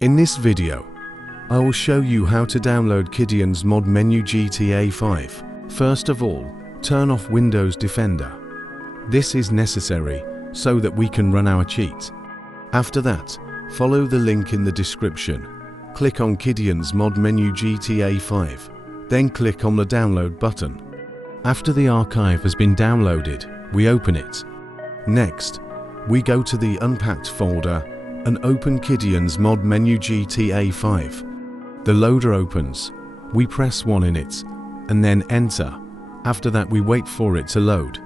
In this video, I will show you how to download Kiddions mod menu GTA 5. First of all, turn off Windows Defender. This is necessary so that we can run our cheat. After that, follow the link in the description. Click on Kiddions mod menu GTA 5, then click on the download button. After the archive has been downloaded, we open it. Next, we go to the unpacked folder and open Kiddions mod menu GTA 5. The loader opens, we press 1 in it, and then enter. After that we wait for it to load.